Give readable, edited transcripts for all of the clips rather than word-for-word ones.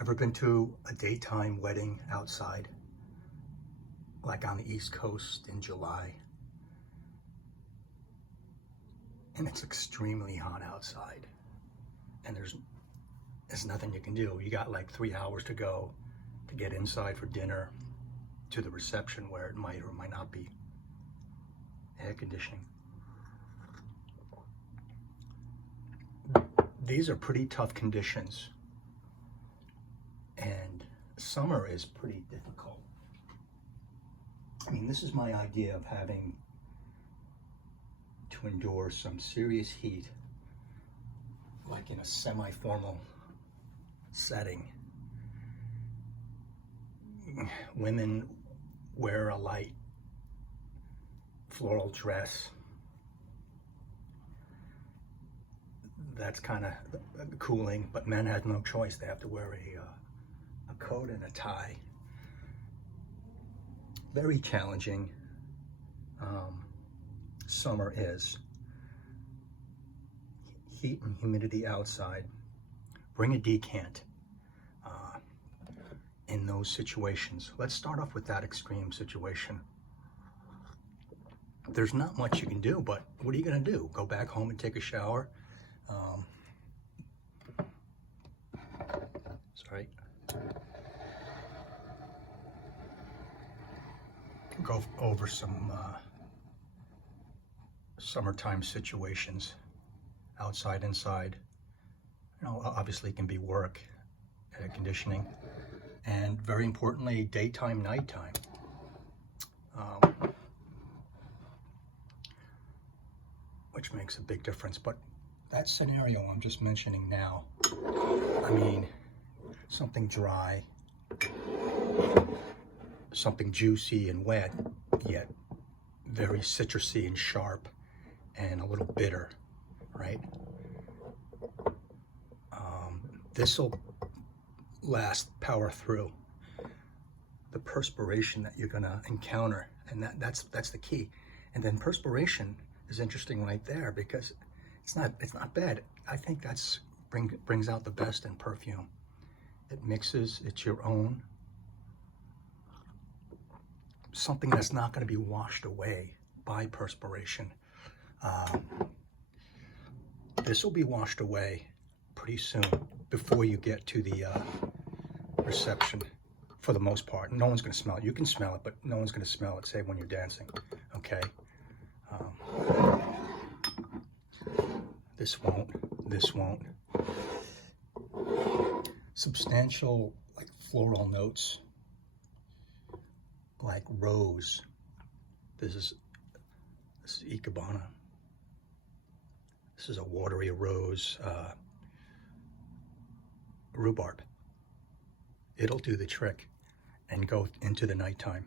Ever been to a daytime wedding outside? Like on the East Coast in July? And it's extremely hot outside. And there's nothing you can do. You got like 3 hours to go to get inside for dinner to the reception where it might or might not be air conditioning. These are pretty tough conditions. And summer is pretty difficult. I mean, this is my idea of having to endure some serious heat, like in a semi-formal setting. Women wear a light floral dress. That's kind of cooling, but men have no choice. They have to wear a coat and a tie. Very challenging. Summer is. Heat and humidity outside. Bring a decant in those situations. Let's start off with that extreme situation. There's not much you can do, but what are you going to do? Go back home and take a shower? Sorry. Go over some summertime situations, outside, inside. You know, obviously it can be work, air conditioning, and very importantly, daytime, nighttime. Which makes a big difference. But that scenario I'm just mentioning now, I mean, something dry, something juicy and wet, yet very citrusy and sharp and a little bitter, right? This will last, power through. The perspiration that you're gonna encounter, and that's the key. And then perspiration is interesting right there because it's not bad. I think that's brings out the best in perfume. It mixes, it's your own. Something that's not going to be washed away by perspiration. This will be washed away pretty soon before you get to the reception, for the most part. No one's going to smell it. You can smell it, but no one's going to smell it, say when you're dancing, okay? This won't. Substantial, like floral notes, like rose. This is Ikebana. This is a watery rose, rhubarb. It'll do the trick and go into the nighttime.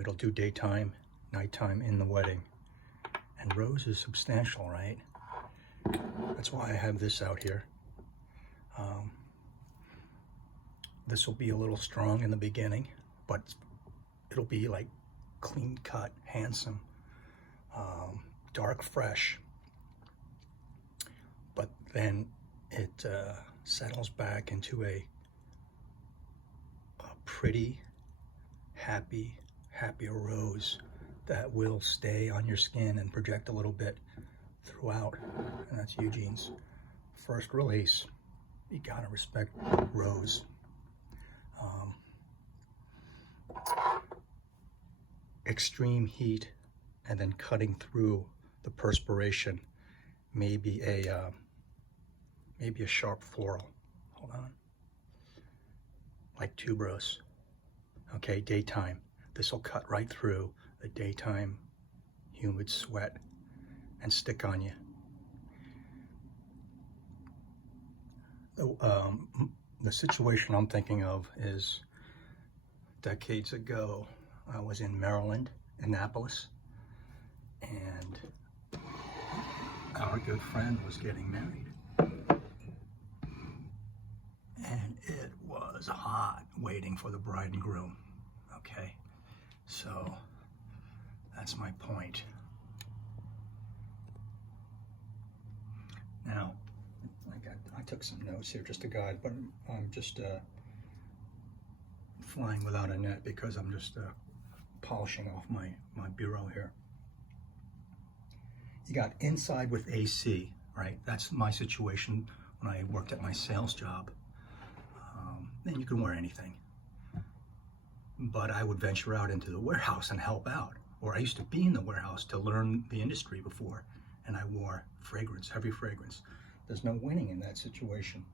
It'll do daytime, nighttime in the wedding. And rose is substantial, right? That's why I have this out here. This will be a little strong in the beginning, but it'll be like clean cut, handsome, dark, fresh. But then it settles back into a pretty, happier rose that will stay on your skin and project a little bit throughout. And that's Eugene's first release. You gotta respect rose. Extreme heat and then cutting through the perspiration, maybe a sharp floral. Hold on. Like tuberose. Okay, daytime. This will cut right through the daytime humid sweat and stick on you. The situation I'm thinking of is decades ago. I was in Maryland, Annapolis, and our good friend was getting married. And it was hot waiting for the bride and groom, okay? So that's my point. Now, I got I took some notes here just to guide, but I'm just flying without a net because I'm just polishing off my bureau here. You got inside with AC, right? That's my situation when I worked at my sales job. Then you can wear anything. But I would venture out into the warehouse and help out. Or I used to be in the warehouse to learn the industry before, and I wore fragrance, heavy fragrance. There's no winning in that situation.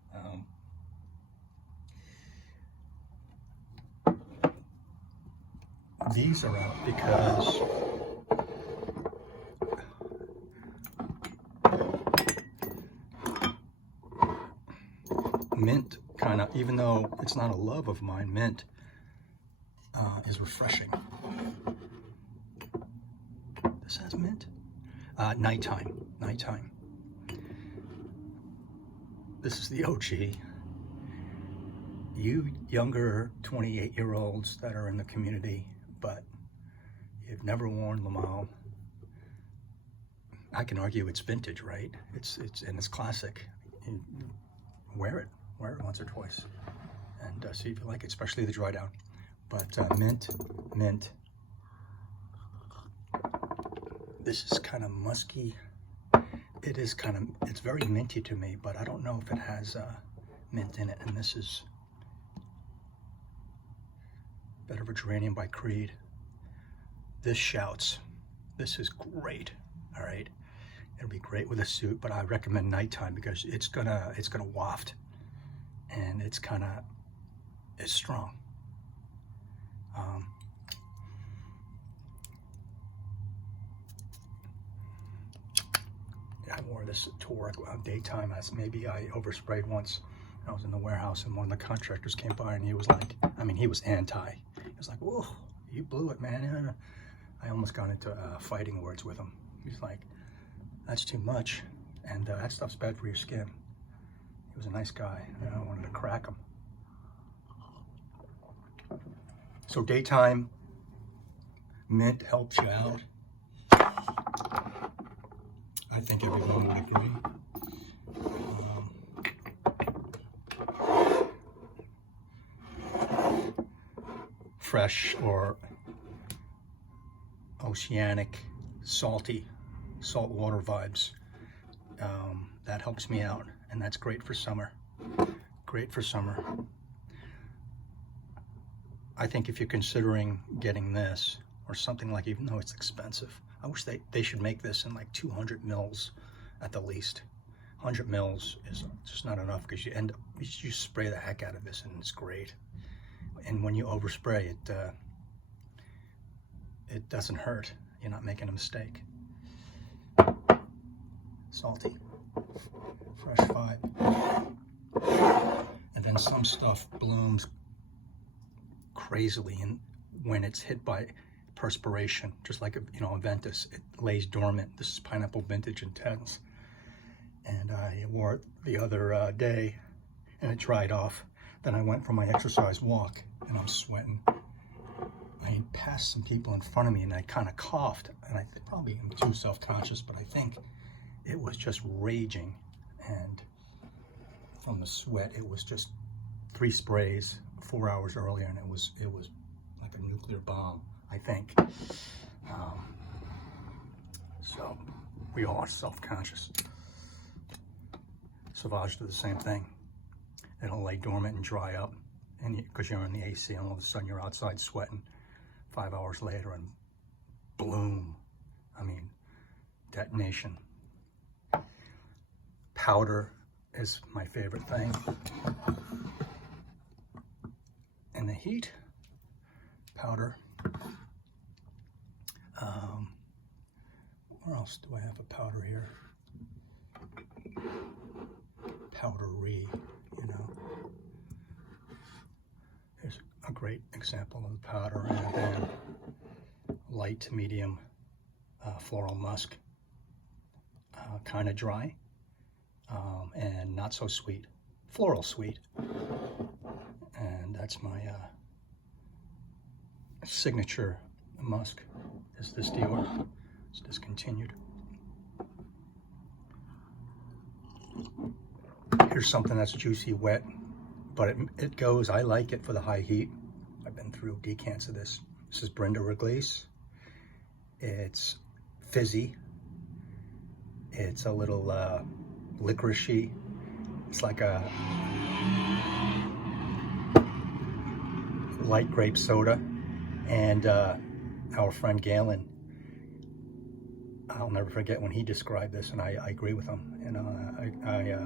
These are out because mint kind of, even though it's not a love of mine, mint is refreshing. This has mint. Nighttime. This is the OG. You younger 28-year-olds that are in the community, but you've never worn Le Male, I can argue it's vintage, right? It's classic. And wear it once or twice, and see if you like it, especially the dry down. But mint. This is kind of musky. It's very minty to me, but I don't know if it has mint in it. And this is Vetiver Geranium by Creed. This shouts. This is great. All right, it'll be great with a suit, but I recommend nighttime because it's gonna waft, and it's strong. I wore this to work daytime, as maybe I oversprayed once. I was in the warehouse and one of the contractors came by and he was like, he was anti. He was like, whoa, you blew it, man. I almost got into fighting words with him. He's like, that's too much, and that stuff's bad for your skin. He was a nice guy, and I wanted to crack him. So daytime, mint helps you out. I think everyone would agree. Fresh or oceanic, salty, saltwater vibes. That helps me out, and that's great for summer. Great for summer. I think if you're considering getting this or something like, even though it's expensive, I wish they should make this in like 200 mils at the least. 100 mils is just not enough because you spray the heck out of this and it's great. And when you overspray it, it doesn't hurt. You're not making a mistake. Salty, fresh vibe. And then some stuff blooms crazily, and when it's hit by perspiration, just like a Ventus, it lays dormant. This is Pineapple Vintage Intense, and I wore it the other day, and it dried off. Then I went for my exercise walk, and I'm sweating. I passed some people in front of me, and I kind of coughed, and I probably am too self-conscious, but I think it was just raging, and from the sweat, it was just 3 sprays 4 hours earlier, and it was like a nuclear bomb, I think. So we all are self-conscious. Sauvage does the same thing. It'll lay dormant and dry up, and because you're in the AC, and all of a sudden you're outside sweating 5 hours later, and bloom. Detonation. Powder is my favorite thing. In the heat, powder. Where else do I have a powder here? Powdery, Here's a great example of the powder, and then light to medium floral musk. Kind of dry, and not so sweet. Floral sweet. And that's my signature musk, is this Dior. It's discontinued. here's something that's juicy wet, but it goes, I like it for the high heat. I've been through decants of this. This is Brin de Réglisse. It's fizzy. It's a little licoricey. It's like a light grape soda. And our friend Guerlain, I'll never forget when he described this, and I agree with him, and I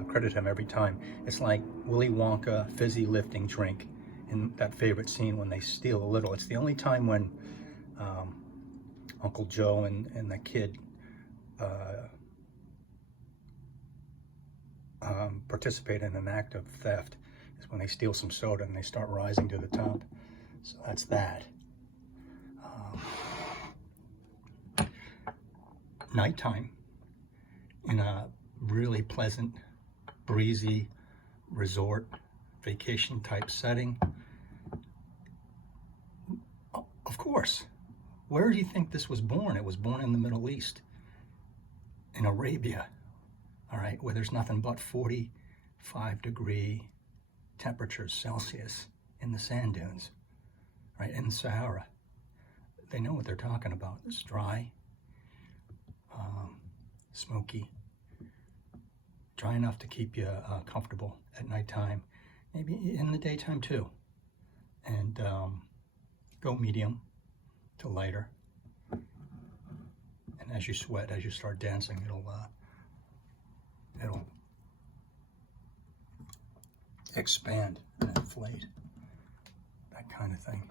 credit him every time. It's like Willy Wonka fizzy lifting drink in that favorite scene when they steal a little. It's the only time when Uncle Joe and the kid participate in an act of theft, is when they steal some soda and they start rising to the top. So that's that. Nighttime in a really pleasant, breezy resort vacation type setting. Of course, where do you think this was born? It was born in the Middle East, in Arabia, all right, where there's nothing but 45-degree temperatures Celsius in the sand dunes, right, in the Sahara. They know what they're talking about. It's dry, smoky, dry enough to keep you comfortable at nighttime, maybe in the daytime too. And go medium to lighter. And as you sweat, as you start dancing, it'll expand and inflate, that kind of thing.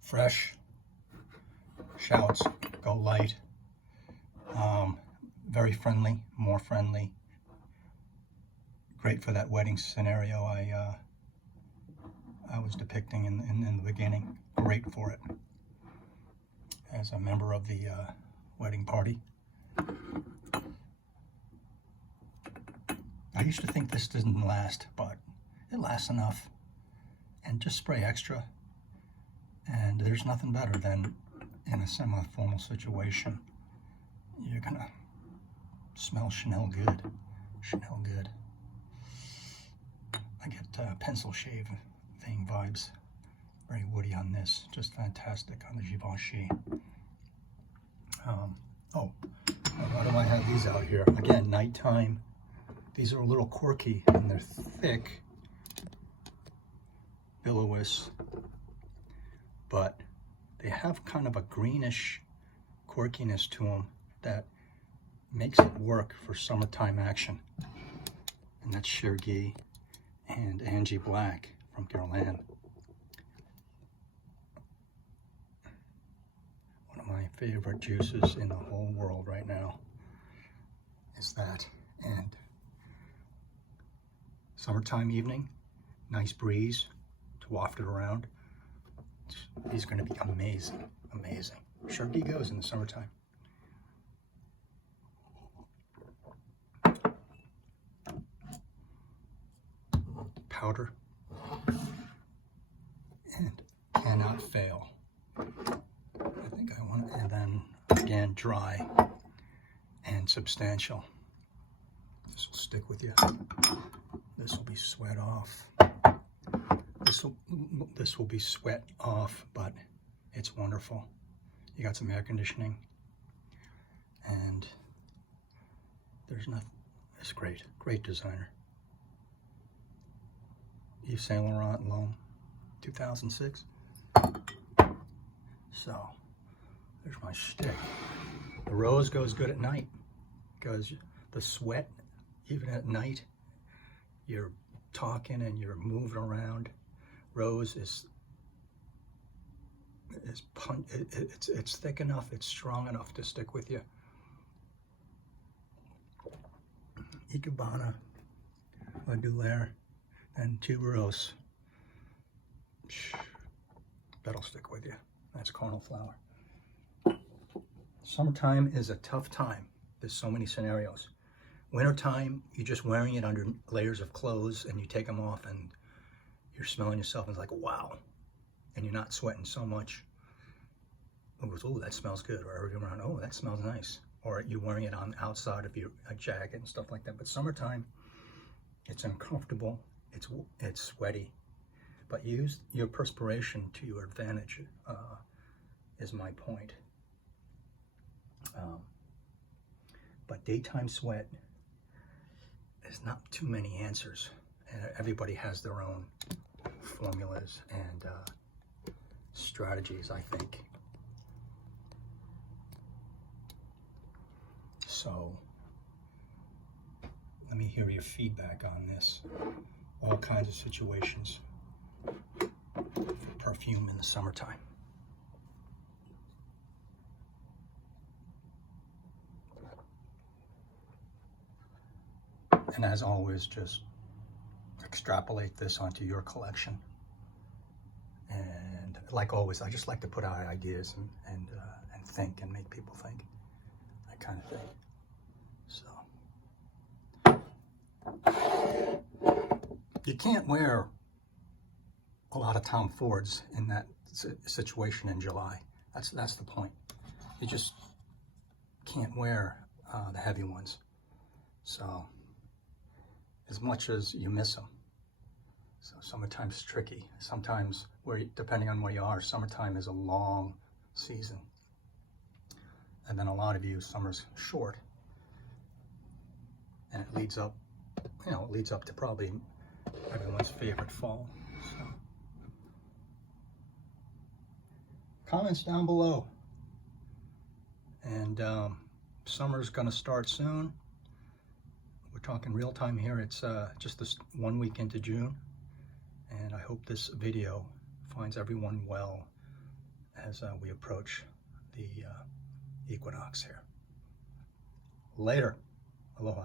Fresh, shouts, go light, very friendly, more friendly, great for that wedding scenario I was depicting in the beginning, great for it. As a member of the wedding party, I used to think this didn't last, but it lasts enough. And just spray extra. And there's nothing better than in a semi-formal situation, you're gonna smell Chanel good. Chanel good. I get pencil shave thing vibes. Very woody on this. Just fantastic on the Givenchy. Oh, why do I have these out here? Again, nighttime. These are a little quirky and they're thick, billowy, but they have kind of a greenish quirkiness to them that makes it work for summertime action. And that's Chergui and Angie Black from Guerlain. One of my favorite juices in the whole world right now is that. And summertime evening, nice breeze to waft it around. These are going to be amazing, amazing. Chergui goes in the summertime. Powder and cannot fail. I think I want it, and then again dry and substantial. This will stick with you. This will be sweat off. This will be sweat off, but it's wonderful. You got some air conditioning, and there's nothing. It's great, great designer. Yves Saint Laurent, L'Homme, 2006. So there's my shtick. The rose goes good at night because the sweat, even at night, you're talking and you're moving around. Rose is it's thick enough, it's strong enough to stick with you. Ikebana, Douleur, and tuberose. That'll stick with you. That's carnal flower. Summertime is a tough time. There's so many scenarios. Wintertime, you're just wearing it under layers of clothes and you take them off and you're smelling yourself and it's like, wow. And you're not sweating so much. Oh, that smells good. Or around, oh, that smells nice. or you're wearing it on the outside of your jacket and stuff like that. But summertime, it's uncomfortable, it's sweaty, but use your perspiration to your advantage, is my point. But daytime sweat, there's not too many answers. Everybody has their own formulas and strategies, I think. So let me hear your feedback on this. All kinds of situations for perfume in the summertime. And as always, just extrapolate this onto your collection. And like always, I just like to put out ideas and think and make people think, that kind of thing. So you can't wear a lot of Tom Fords in that situation in July. That's the point. You just can't wear the heavy ones. So as much as you miss them. So summertime's tricky. Sometimes, depending on where you are, summertime is a long season. And then a lot of you, summer's short. And it leads up, it leads up to probably everyone's favorite fall. So comments down below. And summer's gonna start soon. We're talking real time here. It's just this 1 week into June. And I hope this video finds everyone well as we approach the equinox here. Later. Aloha.